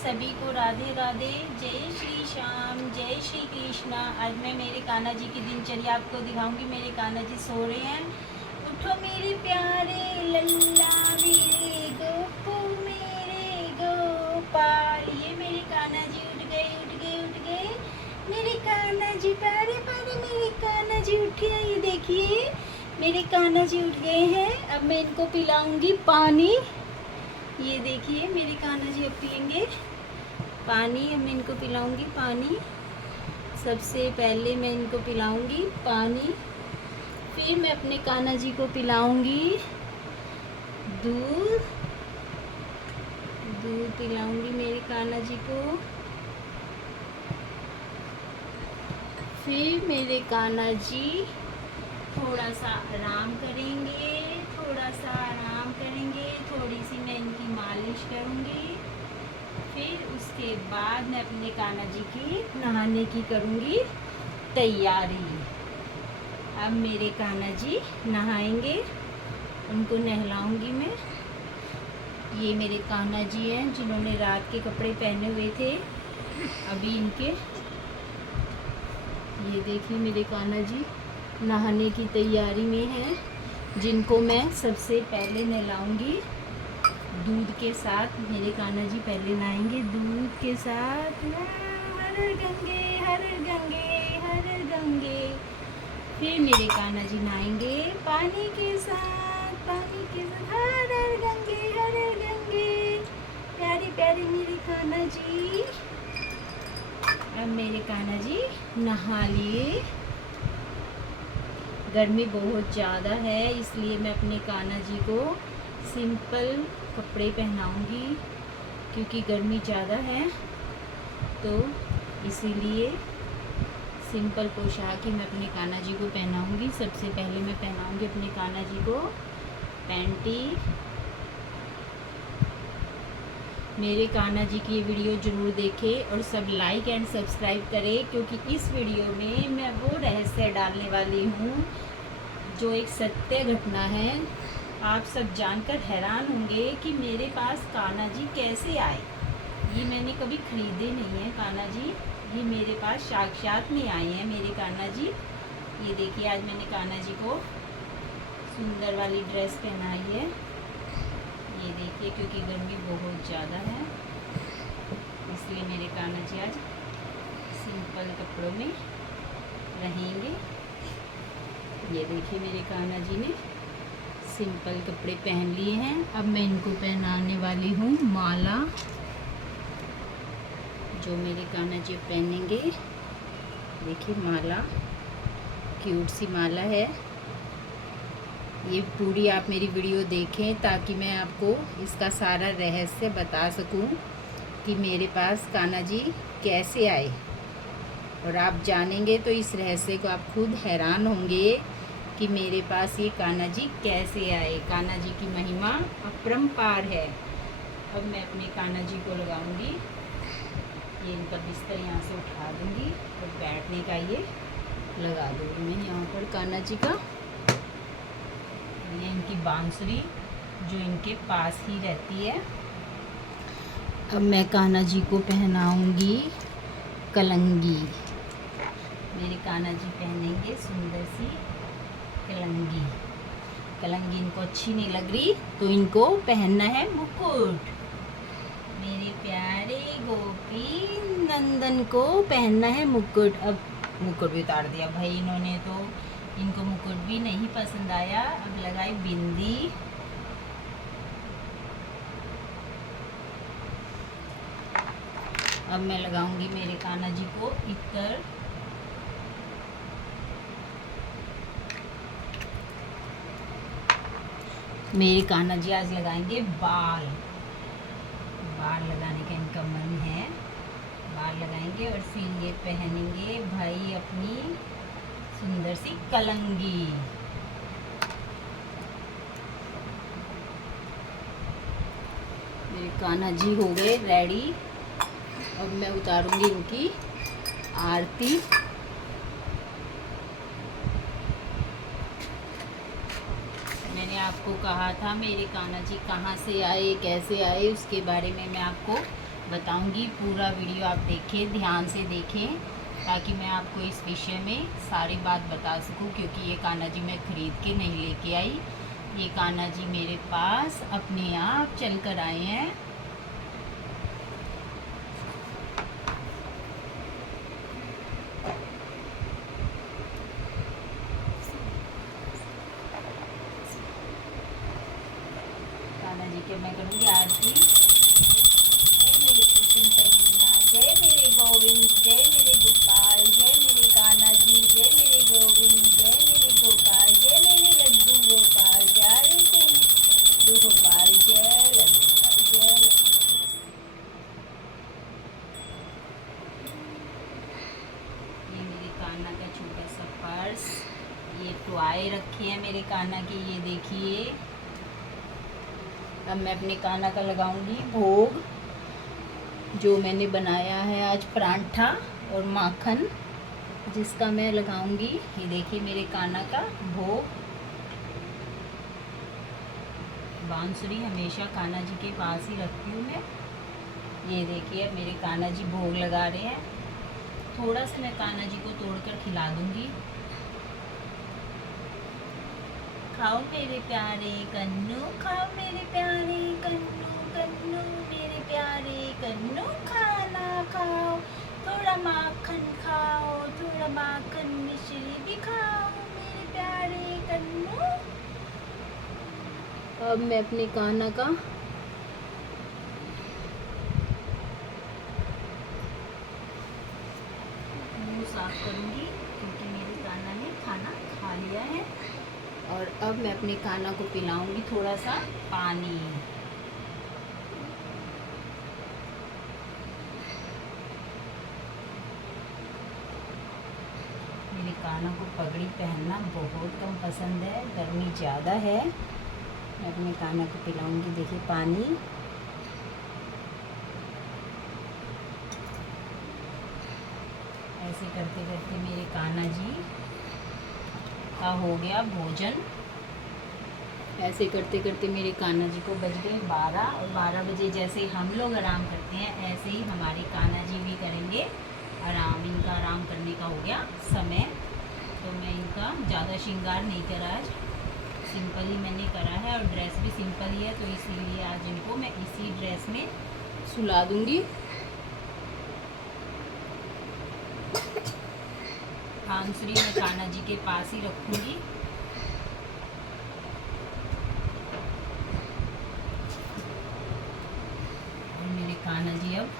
सभी को राधे राधे। जय श्री श्याम, जय श्री कृष्णा। आज मैं मेरे कान्हा जी की दिनचर्या आपको दिखाऊंगी। मेरे कान्हा जी सो रहे हैं। उठो मेरे प्यारे लल्ला, मेरे गोपू, मेरे गोपाल। ये मेरे कान्हा जी उठ गए, उठ गए, उठ गए। मेरे कान्हा जी प्यारे प्यारे, मेरे कान्हा जी उठे। ये देखिए मेरे कान्हा जी उठ गए हैं। अब मैं इनको पिलाऊंगी पानी। ये देखिए मेरे कान्हा जी अब पियेंगे पानी। अब मैं इनको पिलाऊंगी पानी। सबसे पहले मैं इनको पिलाऊंगी पानी, फिर मैं अपने कान्हा जी को पिलाऊंगी दूध। दूध पिलाऊंगी मेरे कान्हा जी को। फिर मेरे कान्हा जी थोड़ा सा आराम करेंगे, थोड़ा सा आराम करेंगे। थोड़ी सी मैं इनकी मालिश करूंगी। फिर उसके बाद मैं अपने कान्हा जी की नहाने की करूंगी तैयारी। अब मेरे कान्हा जी नहाएंगे, उनको नहलाऊंगी मैं। ये मेरे कान्हा जी हैं जिन्होंने रात के कपड़े पहने हुए थे अभी इनके। ये देखिए मेरे कान्हा जी नहाने की तैयारी में हैं, जिनको मैं सबसे पहले नहलाऊंगी दूध के साथ। मेरे कान्हा जी पहले नहाएंगे दूध के साथ। हर गंगे हर गंगे हर गंगे। फिर मेरे कान्हा जी नहाएंगे पानी के साथ, पानी के साथ। हर गंगे हर गंगे। प्यारे प्यारे मेरे कान्हा जी। अब मेरे कान्हा जी नहा लिए। गर्मी बहुत ज़्यादा है, इसलिए मैं अपने कान्हा जी को सिंपल कपड़े पहनाऊंगी, क्योंकि गर्मी ज़्यादा है। तो इसीलिए सिंपल पोशाक ही मैं अपने कान्हा जी को पहनाऊंगी। सबसे पहले मैं पहनाऊंगी अपने कान्हा जी को पैंटी। मेरे कान्हा जी की ये वीडियो ज़रूर देखें और सब लाइक एंड सब्सक्राइब करें, क्योंकि इस वीडियो में मैं वो रहस्य डालने वाली हूँ जो एक सत्य घटना है। आप सब जानकर हैरान होंगे कि मेरे पास कान्हा जी कैसे आए। ये मैंने कभी खरीदे नहीं हैं कान्हा जी, ये मेरे पास साक्षात में आए हैं मेरे कान्हा जी। ये देखिए आज मैंने कान्हा जी को सुंदर वाली ड्रेस पहनाई है। ये देखिए क्योंकि गर्मी बहुत ज़्यादा है, इसलिए मेरे कान्हा जी आज सिंपल कपड़ों में रहेंगे। ये देखिए मेरे कान्हा जी ने सिंपल कपड़े पहन लिए हैं। अब मैं इनको पहनाने वाली हूँ माला, जो मेरे कान्हा जी पहनेंगे। देखिए माला, क्यूट सी माला है। ये पूरी आप मेरी वीडियो देखें ताकि मैं आपको इसका सारा रहस्य बता सकूं कि मेरे पास कान्हा जी कैसे आए। और आप जानेंगे तो इस रहस्य को आप खुद हैरान होंगे कि मेरे पास ये कान्हा जी कैसे आए। कान्हा जी की महिमा अपरंपार है। अब मैं अपने कान्हा जी को लगाऊंगी। ये इनका बिस्तर यहाँ से उठा दूंगी और बैठने का ये लगा दूंगी मैं यहाँ पर कान्हा जी का। ये इनकी बांसुरी जो इनके पास ही रहती है। अब मैं कान्हा जी को पहनाऊंगी कलंगी। मेरे कान्हा जी पहनेंगे सुंदर सी कलंगी। कलंगी इनको अच्छी नहीं लग रही तो इनको पहनना है मुकुट। मेरे प्यारे गोपी नंदन को पहनना है मुकुट। अब मुकुट भी उतार दिया भाई इन्होंने, तो इनको मुकुट भी नहीं पसंद आया। अब लगाई बिंदी। अब मैं लगाऊंगी मेरे कान्हा जी को इत्र। मेरे कान्हा जी आज लगाएंगे बाल। बाल लगाने का इनका मन है, बाल लगाएंगे और फिर ये पहनेंगे भाई अपनी सुंदर सी कलंगी। मेरे कान्हा जी हो गए रेडी। अब मैं उतारूंगी इनकी आरती। मैंने आपको कहा था मेरे कान्हा जी कहाँ से आए, कैसे आए, उसके बारे में मैं आपको बताऊंगी। पूरा वीडियो आप देखें, ध्यान से देखें, ताकि मैं आपको इस विषय में सारी बात बता सकूं। क्योंकि ये कान्हा जी मैं ख़रीद के नहीं लेके आई, ये कान्हा जी मेरे पास अपने आप चल कर आए हैं। कान्हा जी के मैं करूँगी आरती। जय मेरे कृष्ण कन्हैया, जय मेरे गोविंद, जय मेरे गोपाल, जय मेरे कान्हा जी, जय मेरे गोविंद, जय मेरे गोपाल, जय मेरे लड्डू गोपाल, प्यारे से लड्डू गोपाल, जय लड्डू गोपाल, जय। ये मेरे कान्हा का छोटा सा पर्स, ये टॉय रखे हैं मेरे कान्हा के, ये देखिए। अब मैं अपने कान्हा का लगाऊंगी भोग, जो मैंने बनाया है आज परांठा और माखन, जिसका मैं लगाऊंगी। ये देखिए मेरे कान्हा का भोग। बांसुरी हमेशा कान्हा जी के पास ही रखती हूँ मैं। ये देखिए मेरे कान्हा जी भोग लगा रहे हैं। थोड़ा सा मैं कान्हा जी को तोड़कर खिला दूंगी। खाओ मेरे प्यारे कन्नू, खाओ मेरे प्यारे कन्नू, कन्नू मेरे प्यारे कन्नू, खाना खाओ, थोड़ा माखन खाओ, थोड़ा माखन मिश्री भी खाओ मेरे प्यारे कन्नू। अब मैं अपने कान्हा का मुंह साफ करूंगी, क्योंकि मेरे कान्हा ने खाना खा लिया है। और अब मैं अपने कान्हा को पिलाऊंगी थोड़ा सा पानी। मेरे कान्हा को पगड़ी पहनना बहुत कम पसंद है, गर्मी ज़्यादा है। मैं अपने कान्हा को पिलाऊंगी, देखिए पानी। ऐसे करते करते मेरे कान्हा जी का हो गया भोजन। ऐसे करते करते मेरे कान्हा जी को बज गए 12, और 12 बजे जैसे हम लोग आराम करते हैं, ऐसे ही हमारे कान्हा जी भी करेंगे आराम। इनका आराम करने का हो गया समय। तो मैं इनका ज़्यादा श्रृंगार नहीं करा आज, सिंपल ही मैंने करा है, और ड्रेस भी सिंपल ही है, तो इसीलिए आज इनको मैं इसी ड्रेस में सुला दूँगी। बांसुरी मैं कान्हा जी के पास ही रखूँगी। और मेरे कान्हा जी अब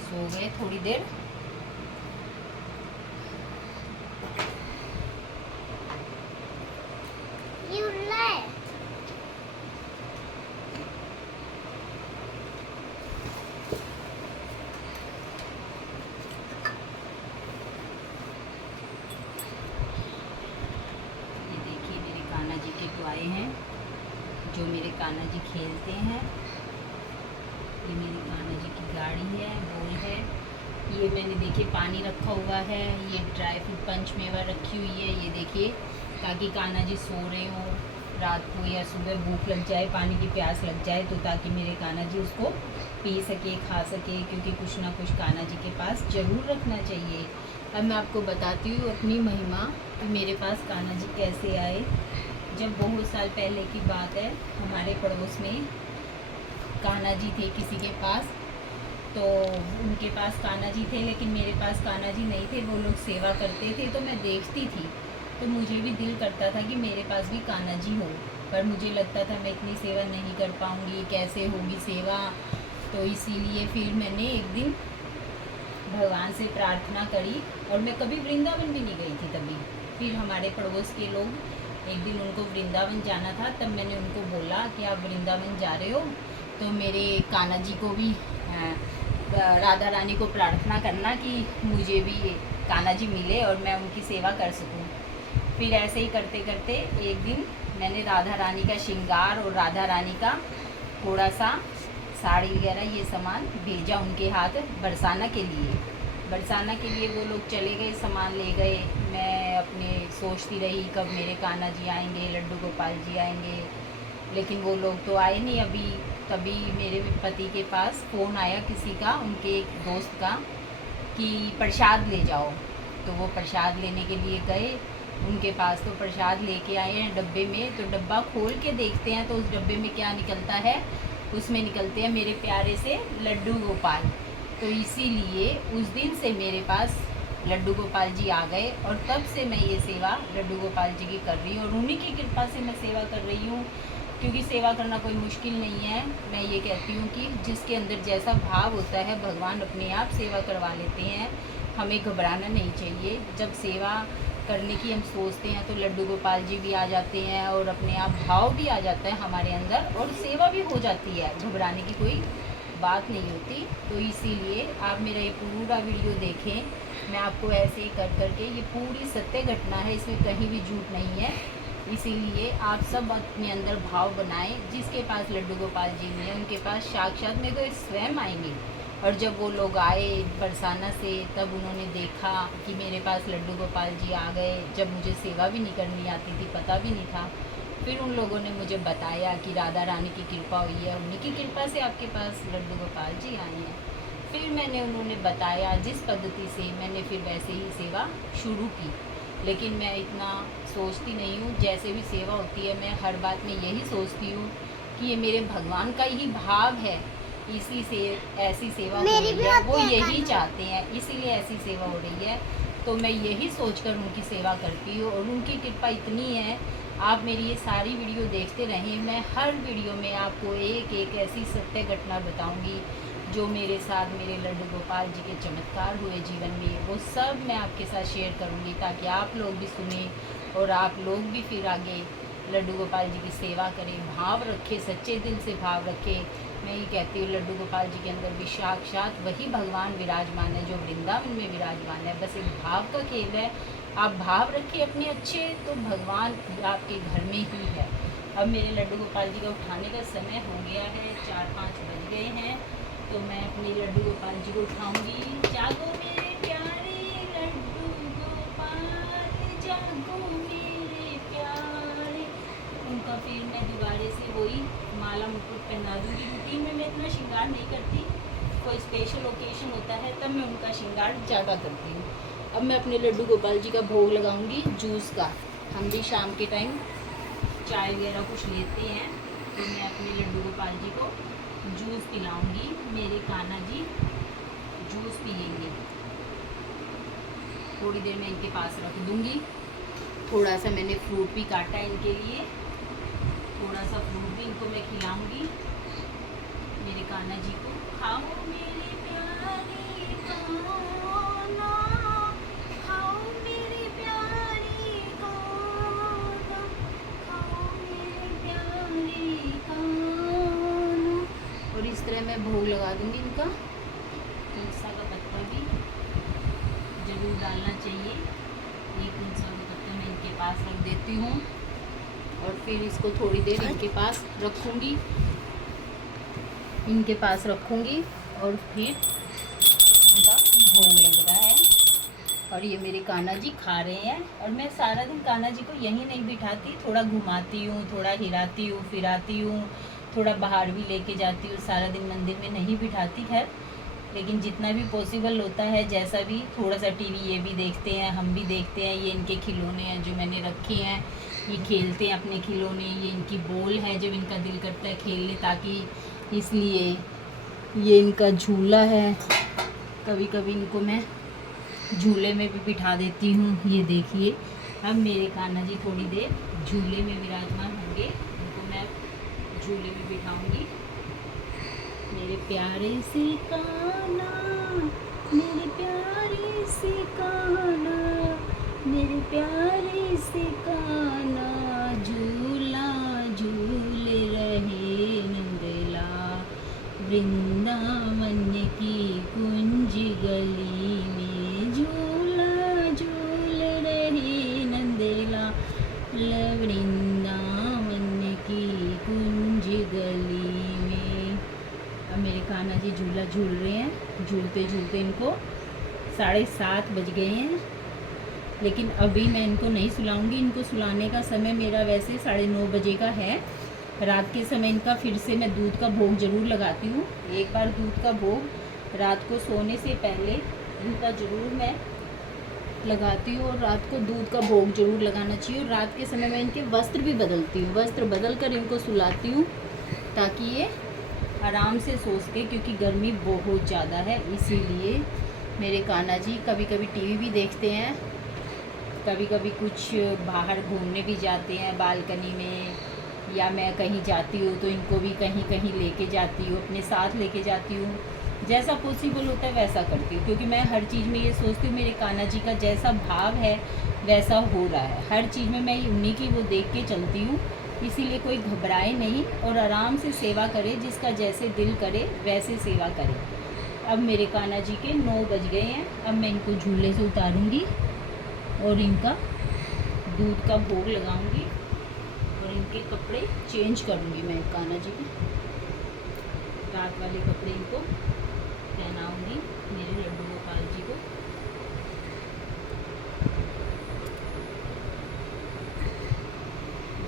सो गए थोड़ी देर। आए हैं जो मेरे कान्हा जी खेलते हैं। ये मेरे कान्हा जी की गाड़ी है, बोल है। ये मैंने देखिए पानी रखा हुआ है, ये ड्राई फ्रूट पंचमेवा रखी हुई है, ये देखिए, ताकि कान्हा जी सो रहे हो रात को या सुबह भूख लग जाए, पानी की प्यास लग जाए, तो ताकि मेरे कान्हा जी उसको पी सके, खा सके, क्योंकि कुछ ना कुछ कान्हा जी के पास ज़रूर रखना चाहिए। अब मैं आपको बताती हूँ अपनी महिमा कि मेरे पास कान्हा जी कैसे आए। जब बहुत साल पहले की बात है, हमारे पड़ोस में कान्हा जी थे किसी के पास, तो उनके पास कान्हा जी थे, लेकिन मेरे पास कान्हा जी नहीं थे। वो लोग सेवा करते थे, तो मैं देखती थी, तो मुझे भी दिल करता था कि मेरे पास भी कान्हा जी हो, पर मुझे लगता था मैं इतनी सेवा नहीं कर पाऊँगी, कैसे होगी सेवा। तो इसीलिए फिर मैंने एक दिन भगवान से प्रार्थना करी, और मैं कभी वृंदावन भी नहीं गई थी तभी। फिर हमारे पड़ोस के लोग, एक दिन उनको वृंदावन जाना था, तब मैंने उनको बोला कि आप वृंदावन जा रहे हो तो मेरे कान्हा जी को भी, राधा रानी को प्रार्थना करना कि मुझे भी कान्हा जी मिले और मैं उनकी सेवा कर सकूं। फिर ऐसे ही करते करते एक दिन मैंने राधा रानी का श्रृंगार और राधा रानी का थोड़ा सा साड़ी वगैरह ये सामान भेजा उनके हाथ बरसाना के लिए। बरसाना के लिए वो लोग चले गए, सामान ले गए। मैं अपने सोचती रही कब मेरे कान्हा जी आएंगे, लड्डू गोपाल जी आएंगे, लेकिन वो लोग तो आए नहीं अभी। तभी मेरे पति के पास फ़ोन आया किसी का, उनके एक दोस्त का, कि प्रसाद ले जाओ। तो वो प्रसाद लेने के लिए गए उनके पास, तो प्रसाद लेके आए हैं डब्बे में। तो डब्बा खोल के देखते हैं तो उस डब्बे में क्या निकलता है, उसमें निकलते हैं मेरे प्यारे से लड्डू गोपाल। तो इसीलिए उस दिन से मेरे पास लड्डू गोपाल जी आ गए और तब से मैं ये सेवा लड्डू गोपाल जी की कर रही हूँ और उन्हीं की कृपा से मैं सेवा कर रही हूँ। क्योंकि सेवा करना कोई मुश्किल नहीं है। मैं ये कहती हूँ कि जिसके अंदर जैसा भाव होता है भगवान अपने आप सेवा करवा लेते हैं, हमें घबराना नहीं चाहिए। जब सेवा करने की हम सोचते हैं तो लड्डू गोपाल जी भी आ जाते हैं और अपने आप भाव भी आ जाता है हमारे अंदर और सेवा भी हो जाती है, घबराने की कोई बात नहीं होती। तो इसीलिए आप मेरा ये पूरा वीडियो देखें, मैं आपको ऐसे ही कर करके, ये पूरी सत्य घटना है, इसमें कहीं भी झूठ नहीं है। इसीलिए आप सब अपने अंदर भाव बनाएं। जिसके पास लड्डू गोपाल जी हैं उनके पास साक्षात में तो स्वयं आएंगे। और जब वो लोग आए बरसाना से तब उन्होंने देखा कि मेरे पास लड्डू गोपाल जी आ गए। जब मुझे सेवा भी नहीं करनी आती थी, पता भी नहीं था, फिर उन लोगों ने मुझे बताया कि राधा रानी की कृपा हुई है, उन्हीं की कृपा से आपके पास लड्डू गोपाल जी आए हैं। फिर मैंने उन्होंने बताया जिस पद्धति से, मैंने फिर वैसे ही सेवा शुरू की। लेकिन मैं इतना सोचती नहीं हूँ, जैसे भी सेवा होती है मैं हर बात में यही सोचती हूँ कि ये मेरे भगवान का ही भाव है, इसी से ऐसी सेवा हो रही है, वो यही चाहते हैं, इसीलिए ऐसी सेवा हो रही है। तो मैं यही सोचकर उनकी सेवा करती हूँ और उनकी कृपा इतनी है। आप मेरी ये सारी वीडियो देखते रहें, मैं हर वीडियो में आपको एक एक ऐसी सत्य घटना बताऊंगी जो मेरे साथ मेरे लड्डू गोपाल जी के चमत्कार हुए जीवन में, वो सब मैं आपके साथ शेयर करूंगी ताकि आप लोग भी सुने और आप लोग भी फिर आगे लड्डू गोपाल जी की सेवा करें, भाव रखें, सच्चे दिल से भाव रखें। मैं ये कहती हूँ लड्डू गोपाल जी के अंदर भी साक्षात वही भगवान विराजमान है जो वृंदावन में विराजमान है। बस एक भाव का खेल है, आप भाव रखिए अपने अच्छे तो भगवान आपके घर में ही है। अब मेरे लड्डू गोपाल जी का उठाने का समय हो गया है, 4-5 बज गए हैं। तो मैं अपने लड्डू गोपाल जी को उठाऊंगी। जागो मेरे प्यारे लड्डू गोपाल, जागो मेरे प्यारे। उनका फिर मैं दोबारा से वही माला मुकुट पहना दूँगी। रूटीन में मैं इतना श्रृंगार नहीं करती, कोई स्पेशल ओकेशन होता है तब मैं उनका श्रृंगार ज़्यादा करती हूँ। अब मैं अपने लड्डू गोपाल जी का भोग लगाऊंगी जूस का। हम भी शाम के टाइम चाय वगैरह कुछ लेते हैं, तो मैं अपने लड्डू गोपाल जी को जूस पिलाऊंगी। मेरे कान्हा जी जूस पिएंगे। थोड़ी देर में इनके पास रख दूंगी। थोड़ा सा मैंने फ्रूट भी काटा है इनके लिए, थोड़ा सा फ्रूट भी इनको मैं खिलाऊंगी। मेरे कान्हा जी को, खाओ मेरे प्यारे कान्हा, खाओ मेरे प्यारे कान्हा, खाओ मेरे प्यारे कान्हा। और इस तरह मैं भोग लगा दूंगी इनका। तुलसा का पत्ता भी जरूर डालना चाहिए। ये तुलसा का पत्ता मैं इनके पास रख देती हूँ और फिर इसको थोड़ी देर इनके पास रखूँगी, इनके पास रखूँगी और फिर उनका भोग लग रहा है। और ये मेरे कान्हा जी खा रहे हैं और मैं सारा दिन कान्हा जी को यहीं नहीं बिठाती, थोड़ा घुमाती हूँ, थोड़ा हिलाती हूँ, फिराती हूँ, थोड़ा बाहर भी लेके जाती हूँ। सारा दिन मंदिर में नहीं बिठाती खैर, लेकिन जितना भी पॉसिबल होता है, जैसा भी, थोड़ा सा टीवी ये भी देखते हैं, हम भी देखते हैं। ये इनके खिलौने हैं जो मैंने रखे हैं, ये खेलते हैं अपने खिलौने। ये इनकी बॉल है जब इनका दिल करता है खेलने, ताकि इसलिए ये इनका झूला है। कभी कभी इनको मैं झूले में भी बिठा देती हूँ। ये देखिए, अब मेरे कान्हा जी थोड़ी देर झूले में विराजमान होंगे, इनको मैं झूले में बिठाऊंगी। मेरे प्यारे से कान्हा, मेरे प्यारे से कान्हा, मेरे प्यारे से कान्हा, झूला झूल रहे नंदला, वृंदावन की कुंज गली में, झूला झूल रहे नंदला, वृंदावन की कुंज गली में। अब मेरे कान्हा जी झूला झूल रहे हैं। झूलते झूलते इनको 7:30 बज गए हैं, लेकिन अभी मैं इनको नहीं सुलाऊंगी। इनको सुलाने का समय मेरा वैसे 9:30 बजे का है, रात के समय इनका फिर से मैं दूध का भोग ज़रूर लगाती हूँ। एक बार दूध का भोग रात को सोने से पहले इनका ज़रूर मैं लगाती हूँ, और रात को दूध का भोग ज़रूर लगाना चाहिए। और रात के समय मैं इनके वस्त्र भी बदलती हूँ, वस्त्र बदल कर इनको सुलाती हूँ ताकि ये आराम से सो सके, क्योंकि गर्मी बहुत ज़्यादा है। इसीलिए मेरे कान्हा जी कभी कभी टीवी भी देखते हैं, कभी कभी कुछ बाहर घूमने भी जाते हैं बालकनी में, या मैं कहीं जाती हूँ तो इनको भी कहीं कहीं लेके जाती हूँ, अपने साथ लेके जाती हूँ। जैसा पॉसिबल होता है वैसा करती हूँ, क्योंकि मैं हर चीज़ में ये सोचती हूँ मेरे कान्हा जी का जैसा भाव है वैसा हो रहा है। हर चीज़ में मैं उन्हीं की वो देख के चलती हूँ। इसीलिए कोई घबराए नहीं और आराम से सेवा करे, जिसका जैसे दिल करे वैसे सेवा करे। अब मेरे कान्हा जी के 9 बज गए हैं। अब मैं इनको झूले से उतारूँगी और इनका दूध का भोग लगाऊंगी और इनके कपड़े चेंज करूंगी। मैं कान्हा जी के रात वाले कपड़े इनको पहनाऊंगी, मेरे लड्डू गोपाल जी को।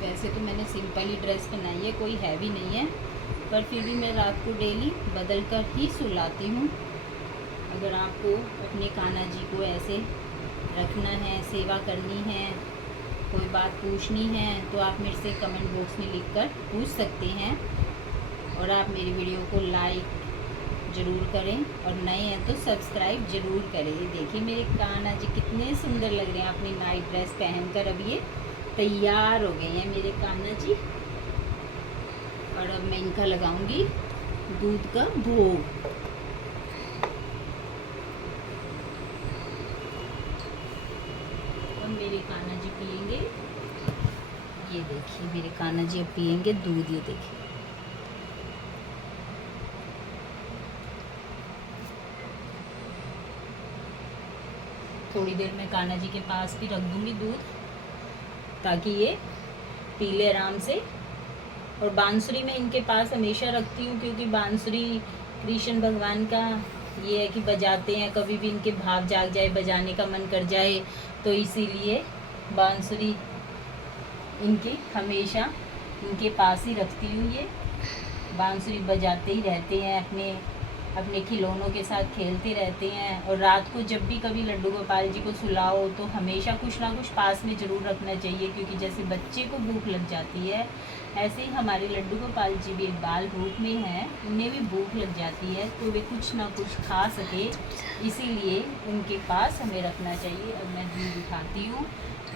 वैसे तो मैंने सिंपल ही ड्रेस पहनाई है, कोई हैवी नहीं है, पर फिर भी मैं रात को डेली बदल कर ही सुलाती हूँ। अगर आपको अपने कान्हा जी को ऐसे रखना है, सेवा करनी है, कोई बात पूछनी है, तो आप मेरे से कमेंट बॉक्स में लिखकर पूछ सकते हैं। और आप मेरी वीडियो को लाइक ज़रूर करें, और नए हैं तो सब्सक्राइब ज़रूर करें। देखिए मेरे कान्हा जी कितने सुंदर लग रहे हैं अपनी नाइट ड्रेस पहनकर। अब ये तैयार हो गए हैं मेरे कान्हा जी। और अब मैं इनका लगाऊंगी दूध का भोग। अब मेरे कान्हा जी पियेंगे, ये देखिए मेरे कान्हा जी अब पियेंगे दूध। ये देखिए थोड़ी देर में कान्हा जी के पास भी रख दूंगी दूध, ताकि ये पी ले आराम से। और बांसुरी मैं इनके पास हमेशा रखती हूँ, क्योंकि बांसुरी कृष्ण भगवान का ये है कि बजाते हैं, कभी भी इनके भाव जाग जाए, बजाने का मन कर जाए, तो इसीलिए बांसुरी इनकी हमेशा इनके पास ही रखती हूँ। ये बांसुरी बजाते ही रहते हैं, अपने खिलौनों के साथ खेलते रहते हैं। और रात को जब भी कभी लड्डू गोपाल जी को सुलाओ तो हमेशा कुछ ना कुछ पास में ज़रूर रखना चाहिए, क्योंकि जैसे बच्चे को भूख लग जाती है, ऐसे ही हमारे लड्डू गोपाल जी भी एक बाल रूप में हैं, उन्हें भी भूख लग जाती है, तो वे कुछ ना कुछ खा सके, इसीलिए उनके पास हमें रखना चाहिए। अब मैं दूध उठाती हूँ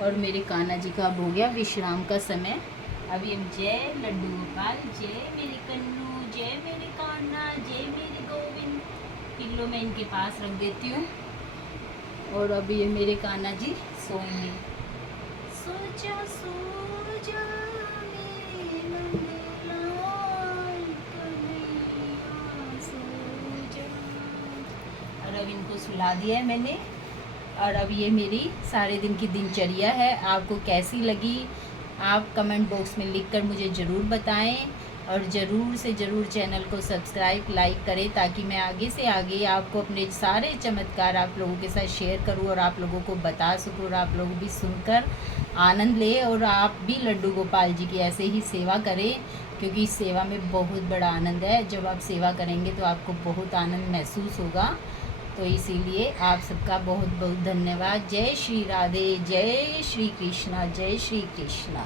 और मेरे कान्हा जी का अब हो गया विश्राम का समय। अभी हम जय लड्डू गोपाल, जय मेरे कन्नू, जय मेरे कान्हा, जय मेरे गोविंद पिल्लो मैं इनके पास रख देती हूँ। और अभी ये मेरे कान्हा जी सोएंगे। सो जा सो जा मेरे नंदलाल कन्हैया सो जा। और अब इनको सुला दिया है मैंने। और अब ये मेरी सारे दिन की दिनचर्या है। आपको कैसी लगी आप कमेंट बॉक्स में लिखकर मुझे ज़रूर बताएं, और ज़रूर से ज़रूर चैनल को सब्सक्राइब लाइक करें, ताकि मैं आगे से आगे आपको अपने सारे चमत्कार आप लोगों के साथ शेयर करूं और आप लोगों को बता सकूं, और आप लोग भी सुनकर आनंद लें, और आप भी लड्डू गोपाल जी की ऐसे ही सेवा करें, क्योंकि इस सेवा में बहुत बड़ा आनंद है। जब आप सेवा करेंगे तो आपको बहुत आनंद महसूस होगा। तो इसीलिए आप सबका बहुत बहुत धन्यवाद। जय श्री राधे, जय श्री कृष्णा, जय श्री कृष्णा।